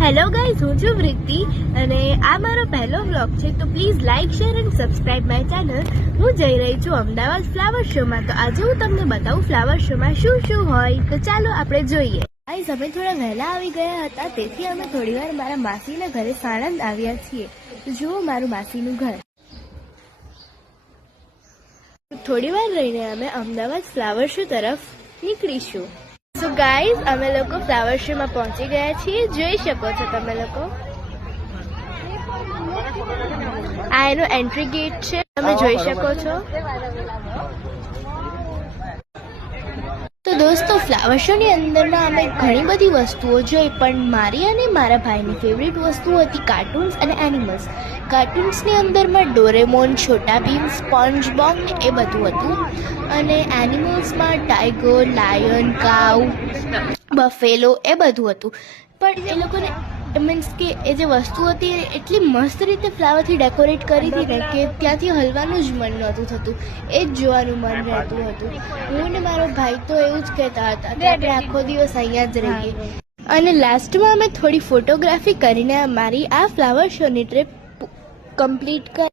Hello guys, હું છું વૃત્તિ અને આ મારો પહેલો વ્લોગ છે. તો please like, share and subscribe my channel. હું જઈ રહી છું અમદાવાદ ફ્લાવર શોમાં. તો આજે હું તમને બતાવું ફ્લાવર શોમાં શું શું હોય. તો ચાલો આપણે જોઈએ. ગાઈઝ, અમે થોડા વહેલા આવી ગયા હતા, તેથી અમે થોડીવાર મારા માસીના ઘરે સાણંદ આવ્યા છીએ. તો જુઓ મારું માસીનું ઘર. થોડી વાર રહીને અમે અમદાવાદ ફ્લાવર શો તરફ નીકળીશું. સો ગાઈઝ, અમે લોકો ફ્લાવર શોમાં પહોંચી ગયા છીએ. જોઈ શકો છો તમે લોકો. આ એનો એન્ટ્રી ગેટ છે, તમે જોઈ શકો છો. તો દોસ્તો, ફ્લાવર શોની અંદરના અમે ઘણી બધી વસ્તુઓ જોઈ, પણ મારી અને મારા ભાઈની ફેવરિટ વસ્તુ હતી કાર્ટૂન્સ અને એનિમલ્સ. કાર્ટૂન્સની અંદરમાં Doraemon, Chhota Bheem, sponge Bob એ બધું હતું. અને એનિમલ્સમાં ટાઈગર, લાયન, કાઉ, બફેલો એ બધું હતું. પણ એ લોકોને મીન્સ કે એ જે વસ્તુ હતી એ એટલી મસ્ત રીતે ફ્લાવરથી ડેકોરેટ કરી હતી ને કે ત્યાંથી હલવાનું જ મન નહોતું થતું, એ જ જોવાનું મન રહેતું હતું. હું ને મારો ભાઈ તો એવું જ કહેતા હતા કે આપણે આખો દિવસ અહીંયા જ રહીએ. અને લાસ્ટમાં અમે થોડી ફોટોગ્રાફી કરીને અમારી આ ફ્લાવર શોની ટ્રીપ કમ્પ્લીટ કરી.